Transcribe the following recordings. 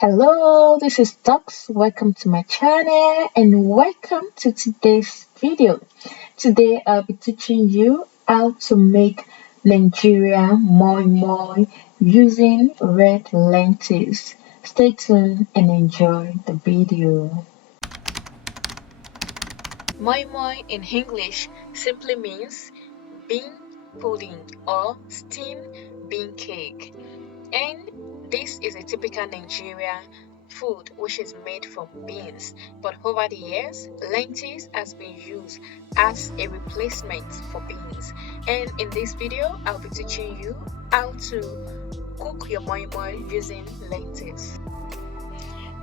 Hello, this is Tox. Welcome to my channel and welcome to today's video. Today I'll be teaching you how to make Nigerian Moi Moi using red lentils. Stay tuned and enjoy the video. Moi Moi in English simply means bean pudding or steamed bean cake. And this is a typical Nigerian food which is made from beans, but over the years lentils has been used as a replacement for beans. And in this video I'll be teaching you how to cook your moi moi using lentils.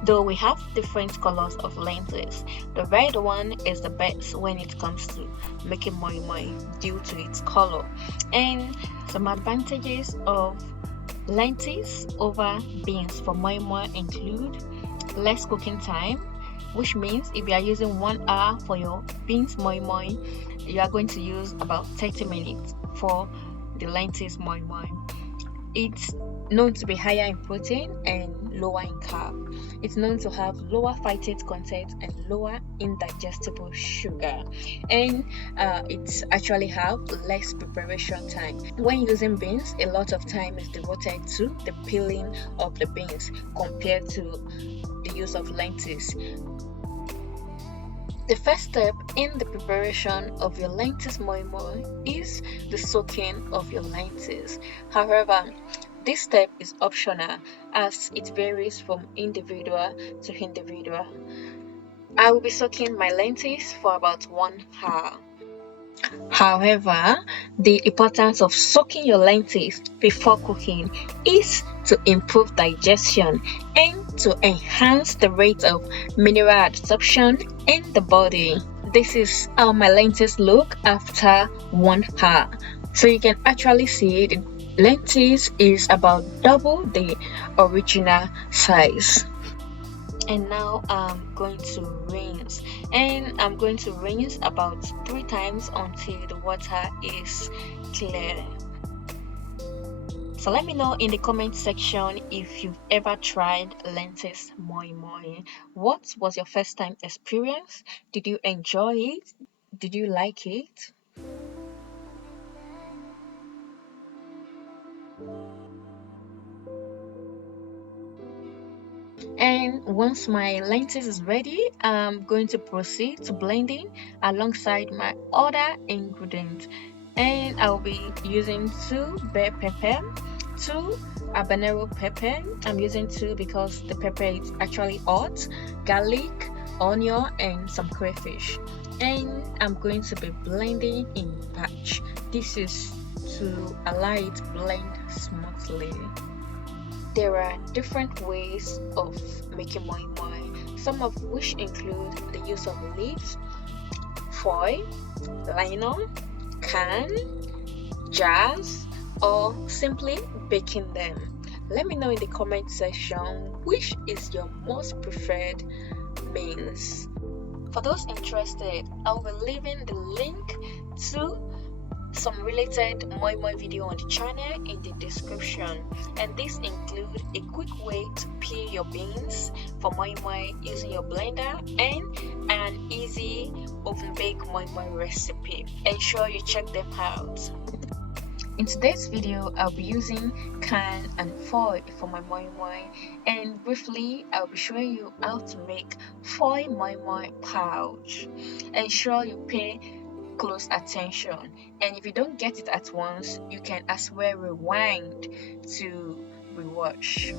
Though we have different colors of lentils, the red one is the best when it comes to making moi moi due to its color. And some advantages of lentils over beans for moi moi include less cooking time, which means if you are using 1 hour for your beans moi moi, you are going to use about 30 minutes for the lentils moi moi. It's known to be higher in protein and lower in carb. It's known to have lower phytate content and lower indigestible sugar, and it actually have less preparation time. When using beans, a lot of time is devoted to the peeling of the beans compared to the use of lentils. The first step in the preparation of your lentils moi moi is the soaking of your lentils. However, this step is optional as it varies from individual to individual. I will be soaking my lentils for about 1 hour. However, the importance of soaking your lentils before cooking is to improve digestion and to enhance the rate of mineral absorption in the body. This is how my lentils look after 1 hour. So you can actually see the lentils is about double the original size. And now I'm going to rinse, and I'm going to rinse about 3 times until the water is clear. So let me know in the comment section if you've ever tried lentils moi moi. What was your first time experience? Did you enjoy it? Did you like it? And once my lentils is ready, I'm going to proceed to blending alongside my other ingredients. And I'll be using 2 bell pepper, 2 habanero pepper. I'm using 2 because the pepper is actually hot, garlic, onion, and some crayfish. And I'm going to be blending in batch. This is to allow it to blend smoothly. There are different ways of making moi moi, some of which include the use of leaves, foil, nylon, can, jars, or simply baking them. Let me know in the comment section which is your most preferred means. For those interested, I'll be leaving the link to some related moi moi video on the channel in the description, and this includes a quick way to peel your beans for moi moi using your blender and an easy oven bake moi moi recipe. Ensure you check them out. In today's video, I'll be using can and foil for my moi moi, and briefly I'll be showing you how to make foil moi moi pouch. Ensure you pay close attention, and if you don't get it at once, you can as well rewind to rewatch.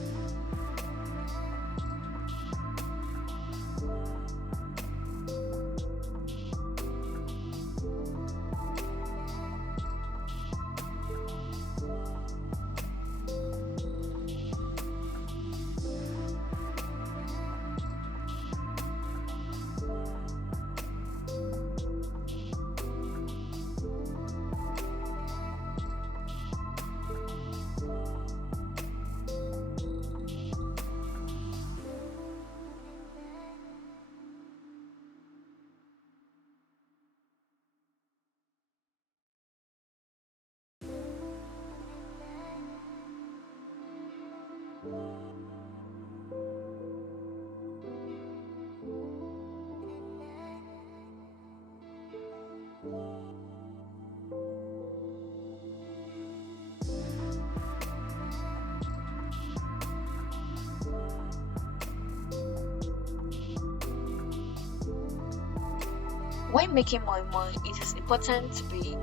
When making moi moi, it is important to be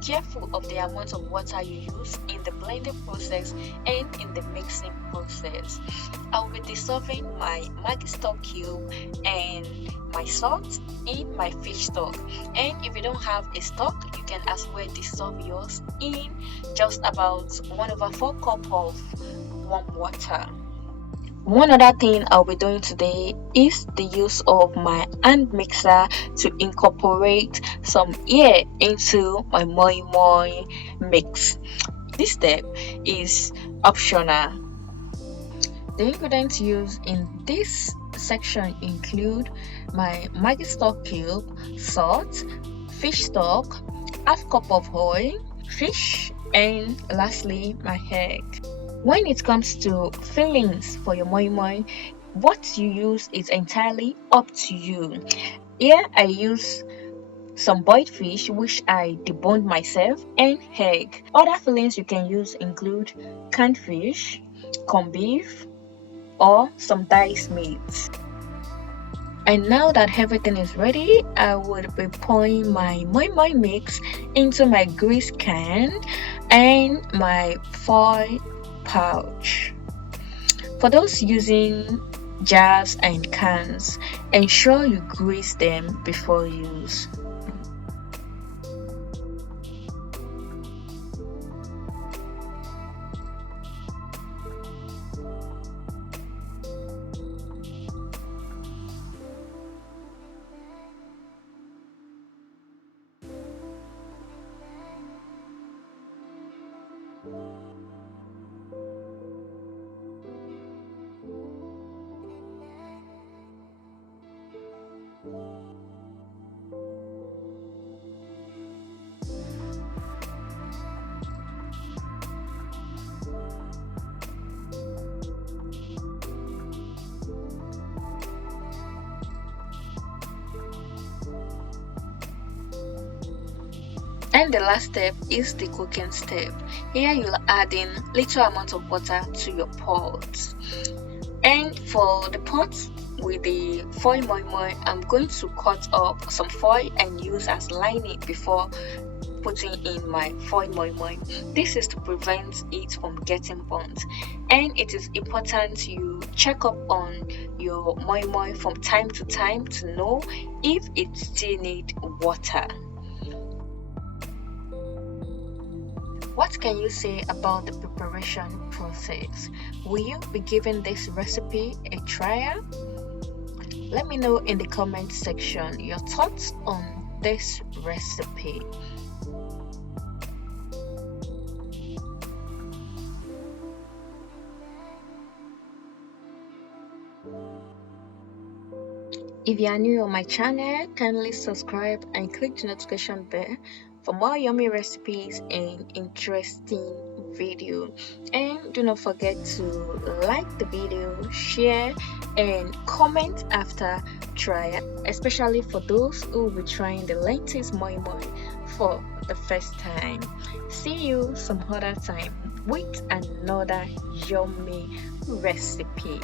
careful of the amount of water you use in the blending process and in the mixing process. I will be dissolving my Maggi stock cube and my salt in my fish stock. And if you don't have a stock, you can as well dissolve yours in just about 1/4 cup of warm water. One other thing I'll be doing today is the use of my hand mixer to incorporate some air into my moi moi mix. This step is optional. The ingredients used in this section include my Maggi stock cube, salt, fish stock, half cup of oil, fish, and lastly my egg. When it comes to fillings for your moi moi, what you use is entirely up to you. Here I use some boiled fish which I deboned myself and egg. Other fillings you can use include canned fish, corned beef, or some diced meats. And now that everything is ready, I would be pouring my moi moi mix into my grease can and my foil pouch. For those using jars and cans, ensure you grease them before use. And the last step is the cooking step. Here you'll add in little amount of water to your pot. And for the pot with the foil moi moi, I'm going to cut up some foil and use as lining before putting in my foil moi moi. This is to prevent it from getting burnt. And it is important you check up on your moi moi from time to time to know if it still needs water. What can you say about the preparation process? Will you be giving this recipe a trial? Let me know in the comment section your thoughts on this recipe. If you are new on my channel, kindly subscribe and click the notification bell for more yummy recipes and interesting video. And do not forget to like the video, share and comment after try, especially for those who will be trying the Lentilsmoimoi for the first time. See you some other time with another yummy recipe.